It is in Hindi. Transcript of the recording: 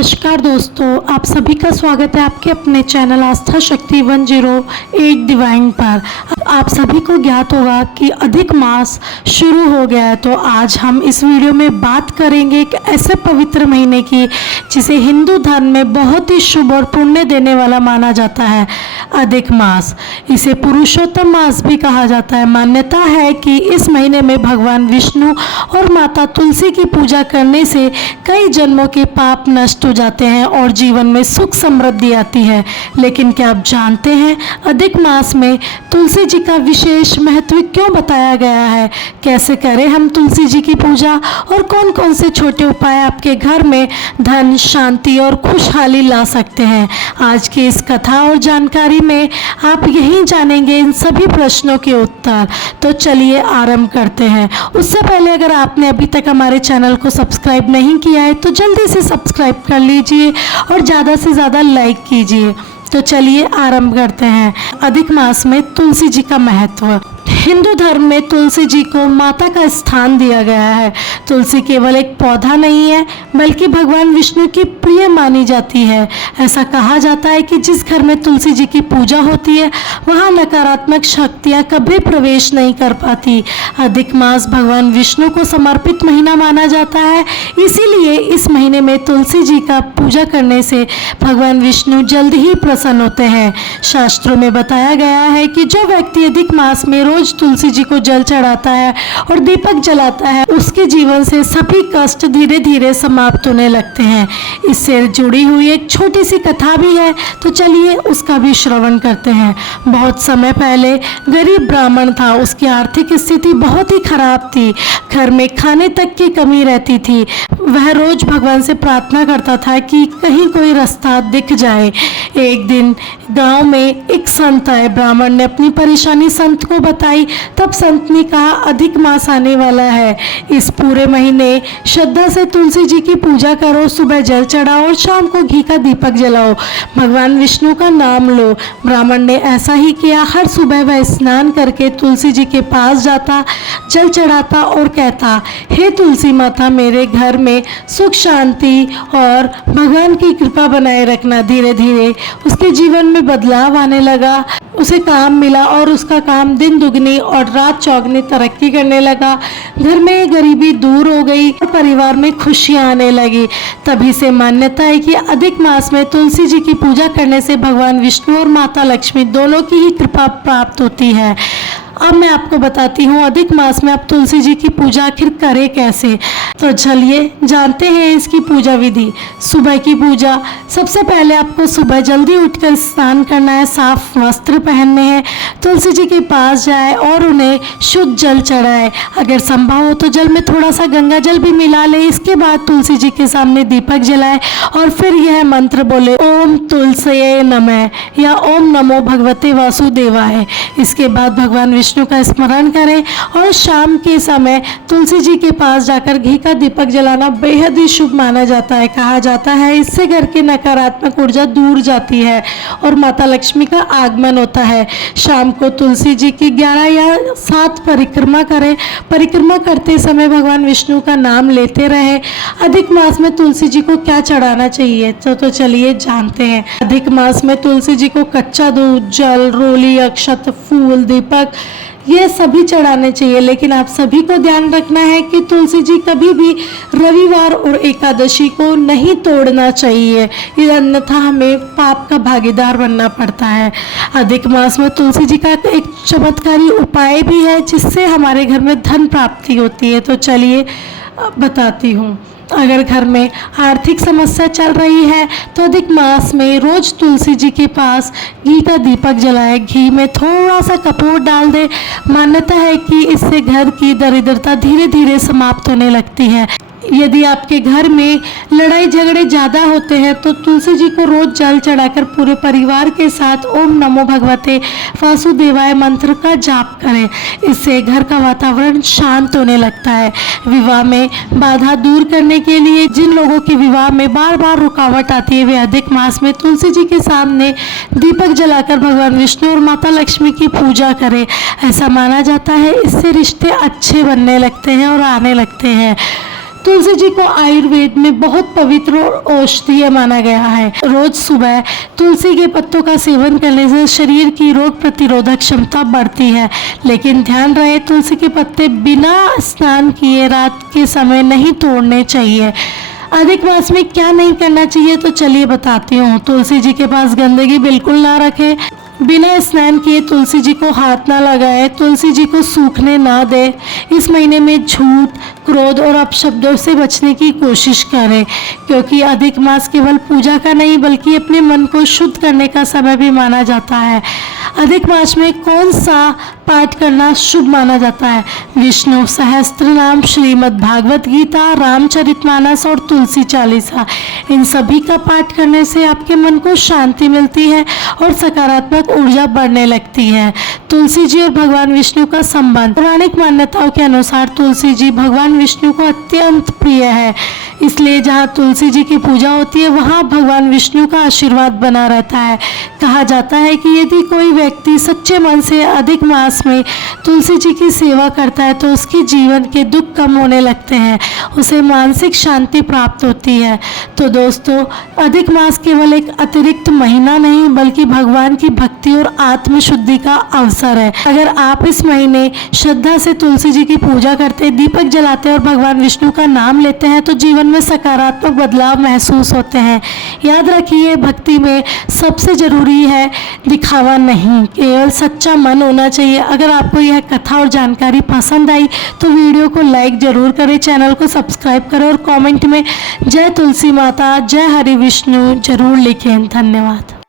नमस्कार दोस्तों, आप सभी का स्वागत है आपके अपने चैनल आस्था शक्ति 108 डिवाइन पर। आप सभी को ज्ञात होगा कि अधिक मास शुरू हो गया है, तो आज हम इस वीडियो में बात करेंगे एक ऐसे पवित्र महीने की जिसे हिंदू धर्म में बहुत ही शुभ और पुण्य देने वाला माना जाता है, अधिक मास। इसे पुरुषोत्तम मास भी कहा जाता है। मान्यता है कि इस महीने में भगवान विष्णु और माता तुलसी की पूजा करने से कई जन्मों के पाप नष्ट हो जाते हैं और जीवन में सुख समृद्धि आती है। लेकिन क्या आप जानते हैं अधिक मास में तुलसी जी का विशेष महत्व क्यों बताया गया है? कैसे करें हम तुलसी जी की पूजा और कौन कौन से छोटे उपाय आपके घर में धन, शांति और खुशहाली ला सकते हैं? आज की इस कथा और जानकारी में आप यही जानेंगे इन सभी प्रश्नों के उत्तर। तो चलिए आरंभ करते हैं। उससे पहले अगर आपने अभी तक हमारे चैनल को सब्सक्राइब नहीं किया है तो जल्दी से सब्सक्राइब कर लीजिए और ज़्यादा से ज़्यादा लाइक कीजिए। तो चलिए आरंभ करते हैं। अधिक मास में तुलसी जी का महत्व। हिंदू धर्म में तुलसी जी को माता का स्थान दिया गया है। तुलसी केवल एक पौधा नहीं है बल्कि भगवान विष्णु की प्रिय मानी जाती है। ऐसा कहा जाता है कि जिस घर में तुलसी जी की पूजा होती है वहाँ नकारात्मक शक्तियाँ कभी प्रवेश नहीं कर पाती। अधिक मास भगवान विष्णु को समर्पित महीना माना जाता है, इसीलिए इस महीने में तुलसी जी का पूजा करने से भगवान विष्णु जल्द ही प्रसन्न होते हैं। शास्त्रों में बताया गया है कि जो व्यक्ति अधिक मास में रोज तुलसी जी को जल चढ़ाता है और दीपक जलाता है उसके जीवन से सभी कष्ट धीरे धीरे समाप्त होने लगते हैं। इससे जुड़ी हुई एक छोटी सी कथा भी है, तो चलिए उसका भी श्रवण करते हैं। बहुत समय पहले गरीब ब्राह्मण था। उसकी आर्थिक स्थिति बहुत ही खराब थी। घर में खाने तक की कमी रहती थी। वह रोज भगवान से प्रार्थना करता था कि कहीं कोई रास्ता दिख जाए। एक दिन गांव में एक संत आए। ब्राह्मण ने अपनी परेशानी संत को बताई। तब संत ने कहा अधिक मास आने वाला है, इस पूरे महीने श्रद्धा से तुलसी जी की पूजा करो, सुबह जल चढ़ाओ और शाम को घी का दीपक जलाओ, भगवान विष्णु का नाम लो। ब्राह्मण ने ऐसा ही किया। हर सुबह वह स्नान करके तुलसी जी के पास जाता, जल चढ़ाता और कहता, हे तुलसी माता, मेरे घर में सुख शांति और भगवान की कृपा बनाए रखना। धीरे धीरे उसके जीवन में बदलाव आने लगा। उसे काम मिला और उसका काम दिन दुगनी और रात चौगनी तरक्की करने लगा। घर में गरीबी दूर हो गई और परिवार में खुशियां आने लगी। तभी से मान्यता है कि अधिक मास में तुलसी जी की पूजा करने से भगवान विष्णु और माता लक्ष्मी दोनों की ही कृपा प्राप्त होती है। अब मैं आपको बताती हूँ अधिक मास में आप तुलसी जी की पूजा आखिर करें कैसे। तो चलिए जानते हैं इसकी पूजा विधि। सुबह की पूजा। सबसे पहले आपको सुबह जल्दी उठकर स्नान करना है, साफ वस्त्र पहनने हैं, तुलसी जी के पास जाए और उन्हें शुद्ध जल चढ़ाए। अगर संभव हो तो जल में थोड़ा सा गंगा जल भी मिला ले। इसके बाद तुलसी जी के सामने दीपक जलाए और फिर यह मंत्र बोले, ओम तुलसी नमः या ओम नमो भगवते वासुदेवाय। इसके बाद भगवान विष्णु का स्मरण करें और शाम के समय तुलसी जी के पास जाकर घी का दीपक जलाना बेहद ही शुभ माना जाता है। कहा जाता है इससे घर की नकारात्मक ऊर्जा दूर जाती है और माता लक्ष्मी का आगमन होता है। शाम को तुलसी जी की 11 या 7 परिक्रमा करें। परिक्रमा करते समय भगवान विष्णु का नाम लेते रहे। अधिक मास में तुलसी जी को क्या चढ़ाना चाहिए तो चलिए जानते हैं। अधिक मास में तुलसी जी को कच्चा दूध, जल, रोली, अक्षत, फूल, दीपक ये सभी चढ़ाने चाहिए। लेकिन आप सभी को ध्यान रखना है कि तुलसी जी कभी भी रविवार और एकादशी को नहीं तोड़ना चाहिए, अन्यथा हमें पाप का भागीदार बनना पड़ता है। अधिक मास में तुलसी जी का एक चमत्कारी उपाय भी है जिससे हमारे घर में धन प्राप्ति होती है। तो चलिए बताती हूँ। अगर घर में आर्थिक समस्या चल रही है तो अधिक मास में रोज तुलसी जी के पास घी का दीपक जलाए। घी में थोड़ा सा कपूर डाल दे। मान्यता है कि इससे घर की दरिद्रता धीरे धीरे समाप्त होने लगती है। यदि आपके घर में लड़ाई झगड़े ज़्यादा होते हैं तो तुलसी जी को रोज जल चढ़ाकर पूरे परिवार के साथ ओम नमो भगवते वासुदेवाय मंत्र का जाप करें। इससे घर का वातावरण शांत होने लगता है। विवाह में बाधा दूर करने के लिए जिन लोगों के विवाह में बार बार रुकावट आती है वे अधिक मास में तुलसी जी के सामने दीपक जलाकर भगवान विष्णु और माता लक्ष्मी की पूजा करें। ऐसा माना जाता है इससे रिश्ते अच्छे बनने लगते हैं और आने लगते हैं। तुलसी जी को आयुर्वेद में बहुत पवित्र और औषधीय माना गया है। रोज सुबह तुलसी के पत्तों का सेवन करने से शरीर की रोग प्रतिरोधक क्षमता बढ़ती है। लेकिन ध्यान रहे, तुलसी के पत्ते बिना स्नान किए रात के समय नहीं तोड़ने चाहिए। अधिक मास में क्या नहीं करना चाहिए तो चलिए बताती हूँ। तुलसी जी के पास गंदगी बिल्कुल ना रखें, बिना स्नान किए तुलसी जी को हाथ ना लगाए, तुलसी जी को सूखने ना दे। इस महीने में झूठ, क्रोध और अपशब्दों से बचने की कोशिश करें, क्योंकि अधिक मास केवल पूजा का नहीं बल्कि अपने मन को शुद्ध करने का समय भी माना जाता है। अधिक मास में कौन सा पाठ करना शुभ माना जाता है? विष्णु सहस्त्र नाम, श्रीमद् भागवत गीता, रामचरितमानस और तुलसी चालीसा। इन सभी का पाठ करने से आपके मन को शांति मिलती है और सकारात्मक ऊर्जा बढ़ने लगती है। तुलसी जी और भगवान विष्णु का संबंध। पौराणिक मान्यताओं के अनुसार तुलसी जी भगवान विष्णु को अत्यंत प्रिय है, इसलिए जहाँ तुलसी जी की पूजा होती है वहाँ भगवान विष्णु का आशीर्वाद बना रहता है। कहा जाता है कि यदि कोई व्यक्ति सच्चे मन से अधिक मास में तुलसी जी की सेवा करता है तो उसके जीवन के दुख कम होने लगते हैं, उसे मानसिक शांति प्राप्त होती है। तो दोस्तों, अधिक मास केवल एक अतिरिक्त महीना नहीं बल्कि भगवान की भक्ति और आत्मशुद्धि का अवसर है। अगर आप इस महीने श्रद्धा से तुलसी जी की पूजा करते, दीपक जलाते और भगवान विष्णु का नाम लेते हैं तो जीवन में सकारात्मक बदलाव महसूस होते हैं। याद रखिए, भक्ति में सबसे जरूरी है दिखावा नहीं, केवल सच्चा मन होना चाहिए। अगर आपको यह कथा और जानकारी पसंद आई तो वीडियो को लाइक जरूर करें, चैनल को सब्सक्राइब करें और कमेंट में जय तुलसी माता, जय हरि विष्णु जरूर लिखें। धन्यवाद।